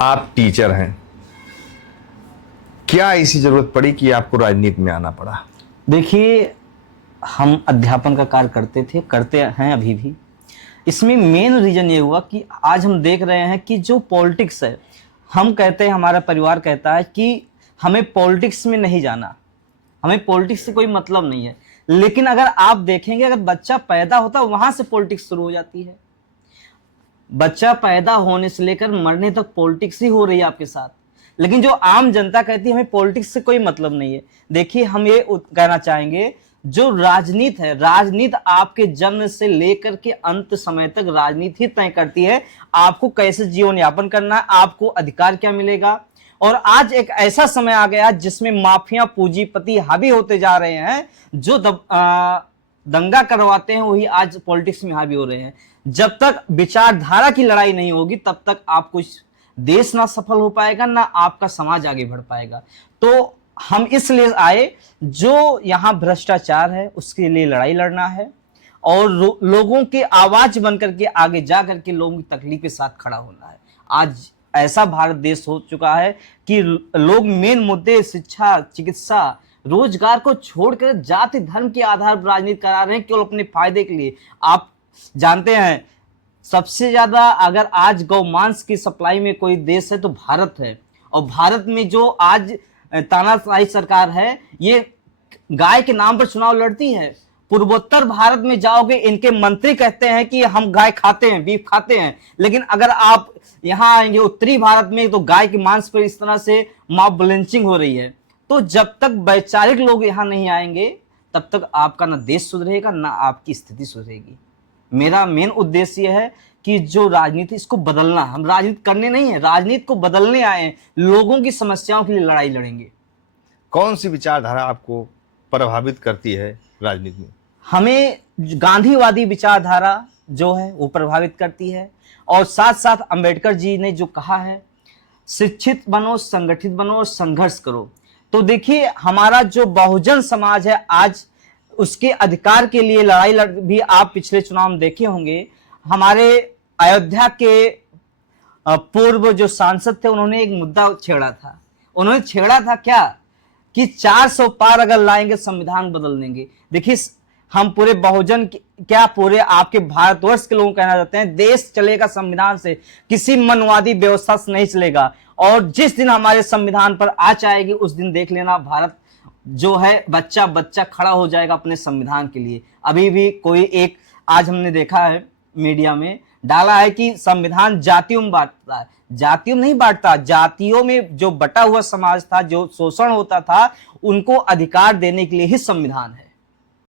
आप टीचर हैं, क्या ऐसी जरूरत पड़ी कि आपको राजनीति में आना पड़ा? देखिए, हम अध्यापन का कार्य करते हैं अभी भी। इसमें मेन रीजन ये हुआ कि आज हम देख रहे हैं कि जो पॉलिटिक्स है, हम कहते हैं, हमारा परिवार कहता है कि हमें पॉलिटिक्स में नहीं जाना, हमें पॉलिटिक्स से कोई मतलब नहीं है। लेकिन अगर आप देखेंगे, अगर बच्चा पैदा होता है वहां से पॉलिटिक्स शुरू हो जाती है। बच्चा पैदा होने से लेकर मरने तक पॉलिटिक्स ही हो रही है आपके साथ। लेकिन जो आम जनता कहती है हमें पॉलिटिक्स से कोई मतलब नहीं है। देखिए, हम ये कहना चाहेंगे, जो राजनीति है, राजनीति आपके जन्म से लेकर के अंत समय तक राजनीति ही तय करती है आपको कैसे जीवन यापन करना है, आपको अधिकार क्या मिलेगा। और आज एक ऐसा समय आ गया जिसमें माफिया पूंजीपति हावी होते जा रहे हैं, जो दंगा करवाते हैं वही आज पॉलिटिक्स में हावी हो रहे हैं। जब तक विचारधारा की लड़ाई नहीं होगी तब तक आपको देश ना सफल हो पाएगा, ना आपका समाज आगे बढ़ पाएगा। तो हम इसलिए आए, जो यहाँ भ्रष्टाचार है उसके लिए लड़ाई लड़ना है और लोगों के आवाज बनकर के आगे जा करके लोगों की तकलीफ के साथ खड़ा होना है। आज ऐसा भारत देश हो चुका है कि लोग मेन मुद्दे शिक्षा, चिकित्सा, रोजगार को छोड़कर जाति धर्म के आधार पर राजनीति करा रहे हैं केवल अपने फायदे के लिए। आप जानते हैं, सबसे ज्यादा अगर आज गौमांस की सप्लाई में कोई देश है तो भारत है। और भारत में जो आज तानाशाही सरकार है, ये गाय के नाम पर चुनाव लड़ती है। पूर्वोत्तर भारत में जाओगे, इनके मंत्री कहते हैं कि हम गाय खाते हैं, बीफ खाते हैं। लेकिन अगर आप यहाँ आएंगे उत्तरी भारत में, तो गाय के मांस पर इस तरह से मॉब लिंचिंग हो रही है। तो जब तक वैचारिक लोग यहाँ नहीं आएंगे तब तक आपका ना देश सुधरेगा, ना आपकी स्थिति सुधरेगी। मेरा मेन उद्देश्य यह है कि जो राजनीति, इसको बदलना। हम राजनीति करने नहीं है, राजनीति को बदलने आए हैं, लोगों की समस्याओं के लिए लड़ाई लड़ेंगे। कौन सी विचारधारा आपको प्रभावित करती है राजनीति में? हमें गांधीवादी विचारधारा जो है वो प्रभावित करती है, और साथ साथ अंबेडकर जी ने जो कहा है, शिक्षित बनो, संगठित बनो और संघर्ष करो। तो देखिए, हमारा जो बहुजन समाज है आज उसके अधिकार के लिए लड़ाई भी आप पिछले चुनाव में देखे होंगे। हमारे अयोध्या के पूर्व जो सांसद थे, उन्होंने एक मुद्दा छेड़ा था। उन्होंने छेड़ा था क्या कि 400 पार अगर लाएंगे संविधान बदल देंगे। देखिए, हम पूरे बहुजन, क्या पूरे आपके भारतवर्ष के लोग कहना चाहते हैं, देश चलेगा संविधान से, किसी मनवादी व्यवस्था से नहीं चलेगा। और जिस दिन हमारे संविधान पर आँच आएगी उस दिन देख लेना, भारत जो है बच्चा बच्चा खड़ा हो जाएगा अपने संविधान के लिए। अभी भी कोई एक, आज हमने देखा है मीडिया में डाला है कि संविधान जातियों में बांटता है। जातियों में नहीं बांटता, जातियों में जो बटा हुआ समाज था, जो शोषण होता था, उनको अधिकार देने के लिए ही संविधान है।